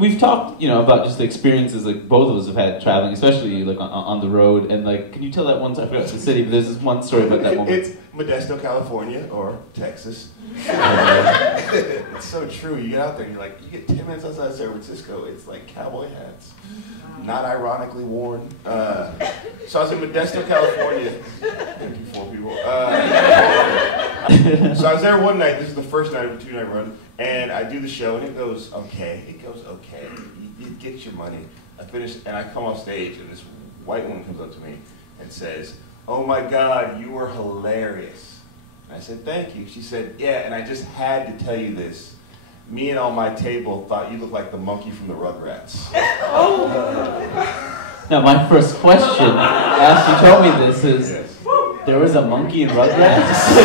we've talked, about just the experiences like both of us have had traveling, especially like on the road. And like, can you tell that one? I forgot the city, but there's this one story about that moment. It's Modesto, California, or Texas. It's so true. You get out there, and you're like, you get 10 minutes outside San Francisco. It's like cowboy hats, not ironically worn. So I was in Modesto, California. Thank you, 4 people. So I was there one night. This is the first night of a 2-night run, and I do the show, and it goes okay. It goes okay. You get your money. I finish, and I come off stage, and this white woman comes up to me and says, "Oh my God, you were hilarious." And I said, "Thank you." She said, "Yeah, and I just had to tell you this. Me and all my table thought you looked like the monkey from the Rugrats." Now, my first question, as she told me this, is, there was a monkey in Rugrats?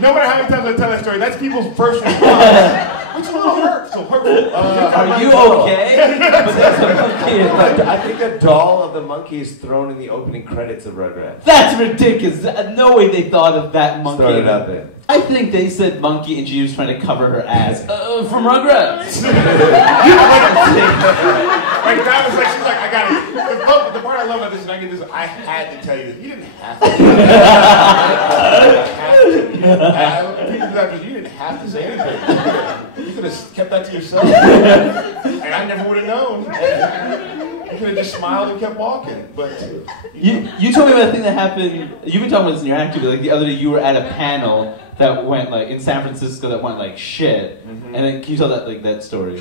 No matter how many times I tell that story, that's people's first response. It's a little hurtful. Are you okay? But there's a monkey in Rugrats. I think a doll of the monkey is thrown in the opening credits of Rugrats. That's ridiculous. No way they thought of that monkey. Throw it out there. I think they said monkey and she was trying to cover her ass. From Rugrats. Like that was like, she's like, I got it. The part I love about this, and I get this, I had to tell you this. You didn't have to. You didn't have to say anything. You could have kept that to yourself. And I never would have known. You could have just smiled and kept walking. But you told me about a thing that happened. You've been talking about this in your act, but like the other day you were at a panel that went like in San Francisco that went like shit. And then can you tell that story?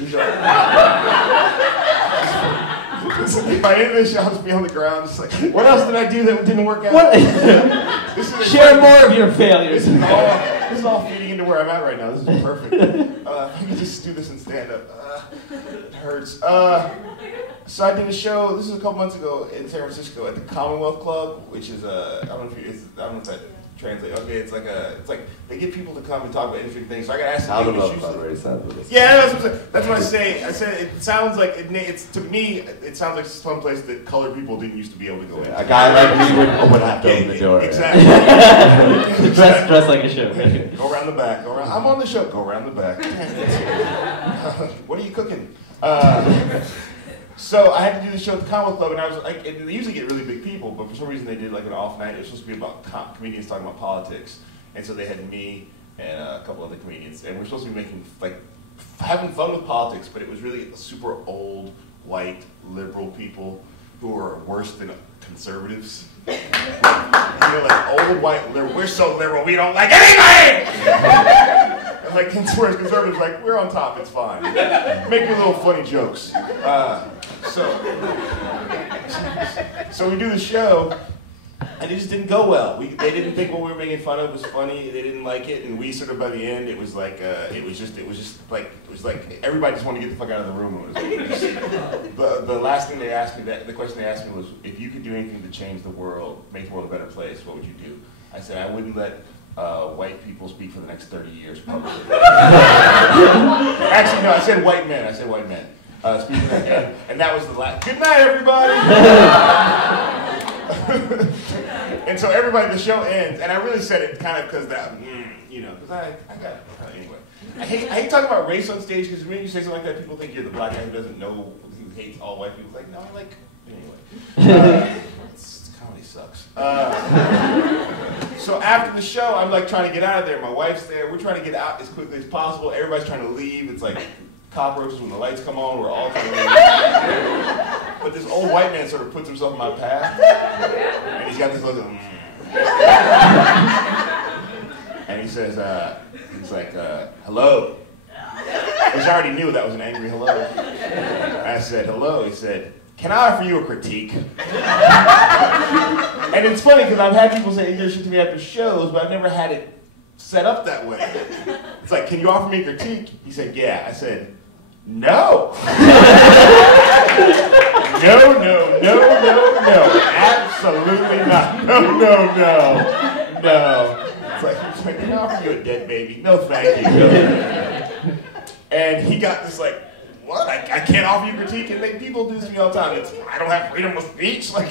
By the end of the show, I'll just be on the ground, just like, what else did I do that didn't work out? Share more of your failures. This is all feeding into where I'm at right now. This is perfect. If I could just do this in stand-up. It hurts. So I did a show, this was a couple months ago in San Francisco at the Commonwealth Club, which is I don't know if that translates. Okay, it's like they get people to come and talk about interesting things. So I got asked to do issues. Yeah, that's what I say. I said it sounds like it's to me. It sounds like some place that colored people didn't used to be able to go in. A guy like me would have to open the door. Exactly. dress like a show. Go around the back. Go around. I'm on the show. Go around the back. What are you cooking? So I had to do the show at the Commonwealth Club, and I was like, they usually get really big people, but for some reason they did like an off night. It was supposed to be about comedians talking about politics, and so they had me and a couple other comedians, and we're supposed to be making having fun with politics, but it was really super old, white, liberal people who are worse than conservatives. Like old white liberal. We're so liberal, we don't like anything. And like conservatives, like we're on top, it's fine. Making little funny jokes. So we do the show, and it just didn't go well. They didn't think what we were making fun of was funny. They didn't like it, and we sort of by the end, it was like everybody just wanted to get the fuck out of the room. The last thing they asked me, the question they asked me was, if you could do anything to change the world, make the world a better place, what would you do? I said I wouldn't let white people speak for the next 30 years publicly. Actually, no, I said white men. Speaking of that, and that was the last. Good night, everybody. And so the show ends, and I really said it kind of because that, because I got anyway. I hate talking about race on stage because when you say something like that, people think you're the black guy who doesn't know, who hates all white people. Like, no, I like anyway. Comedy sucks. So after the show, I'm like trying to get out of there. My wife's there. We're trying to get out as quickly as possible. Everybody's trying to leave. It's like cockroaches when the lights come on. We're all trying to leave. But this old white man sort of puts himself in my path, and he's got this look of, and he says, he's like, hello. Which I already knew that was an angry hello. I said, hello. He said, can I offer you a critique? And it's funny because I've had people say English shit to me after shows, but I've never had it set up that way. It's like, can you offer me a critique? He said, yeah. I said, no. No. Absolutely not. No. It's like, can I offer you a dead baby? No, thank you. And he got this like what? I can't offer you critique, and people do this to me all the time. I don't have freedom of speech. Like,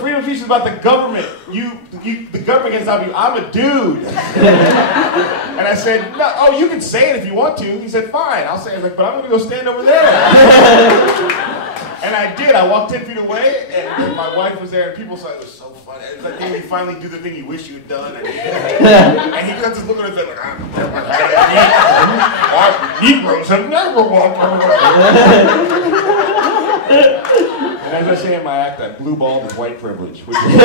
freedom of speech is about the government. The government can stop you. I'm a dude. And I said, no, oh, you can say it if you want to. He said, fine, I'll say it. I was like, but I'm gonna go stand over there. And I did. I walked 10 feet away, and my wife was there, and people saw it was so funny. It's like when you finally do the thing you wish you had done, and he got this look on his face like, I'm Negroes have never walked over. And as I say in my act, I blue balled his white privilege. Which is